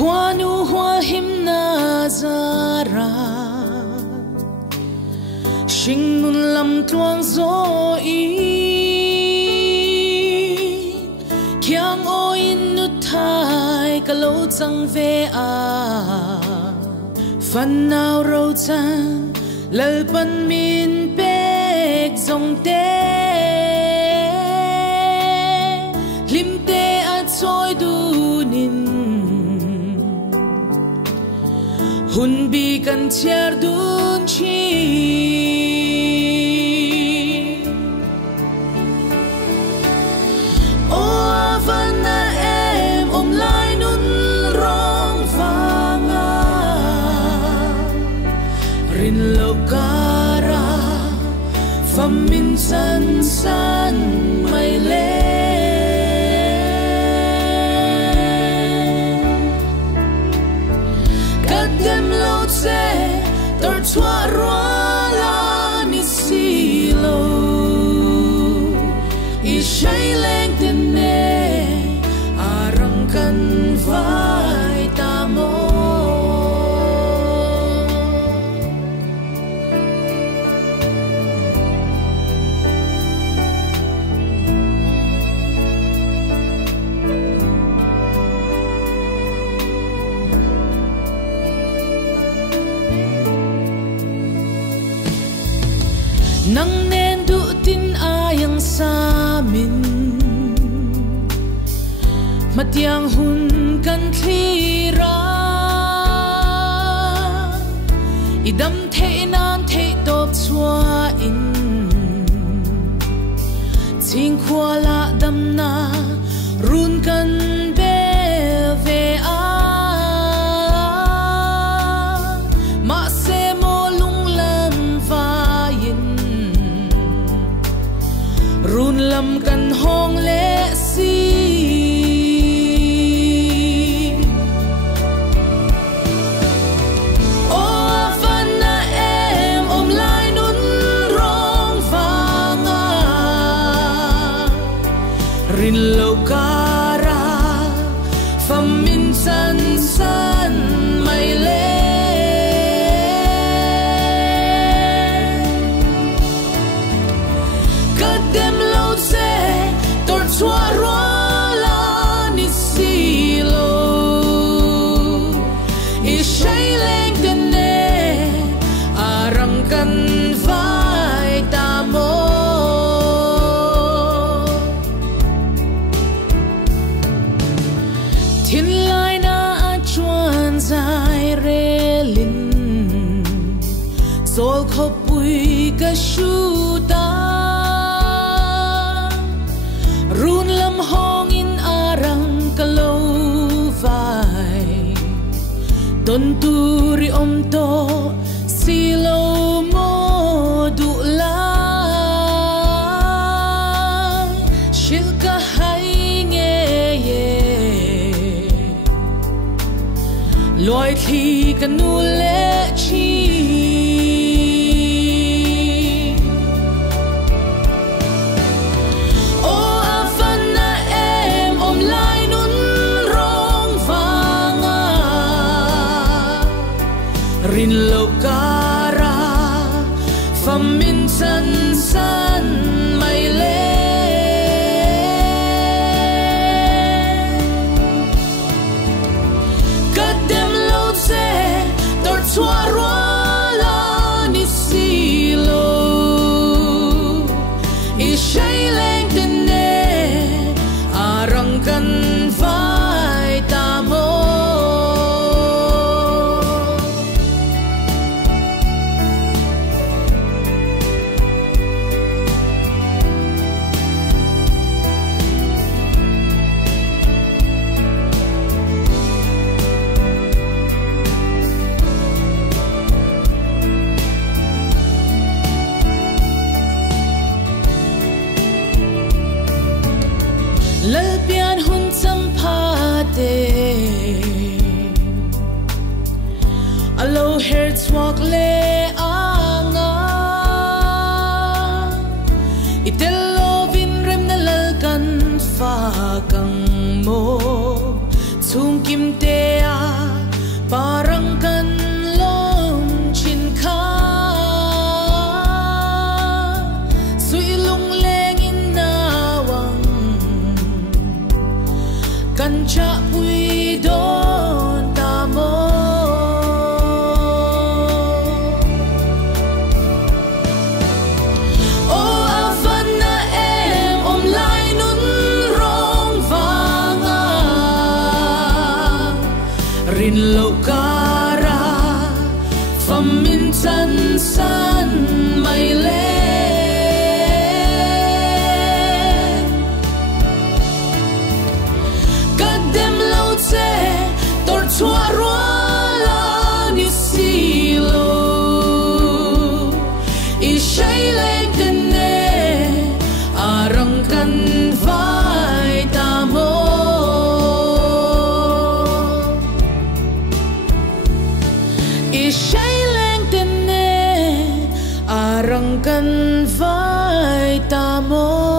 Kwanu hua him nazara Shing nun lam tuang zo i Kyang o in nu thai ka lo chang ve a Fan nao rau chan lal pan min pek zong te Lim te a choi du nin Hun bi kan chiar dun chi O avana em lai nun rong vanga Rin lo kara Pham min san san mai le Tor chua roa la ni si lo I shai leng ten ne Arang kan vai ta mo Nang nen du tin ayang sa min Matiang hun kan thira Idam the nan the top chua in Ching khua la dam na run kan be ve a Ma se mo lung lam vain Run lam kan hong le si O avana em lai nun rong vanga Rin lo kara Pham min san san mai le Chua roa la ni si lo I shai leng ten ne Arang kan vai ta mo Thiên lai na a chuan zai re lin Zol kho pui ka shu ta Run lam hong in arang kalo vai Ton turi om to silo mo du lang Shil ka hai nge ye Loi thi ka nu le chi Rin lo kara Pham min san san mai le Kat dem lo se Tor chua roa la ni si lo I shai leng ten ne Arang kan vai ta mo an cha pui don ta mo o afan na em om lai nun rong vanga rin lo kara pham min san san mai le kan vai ta mo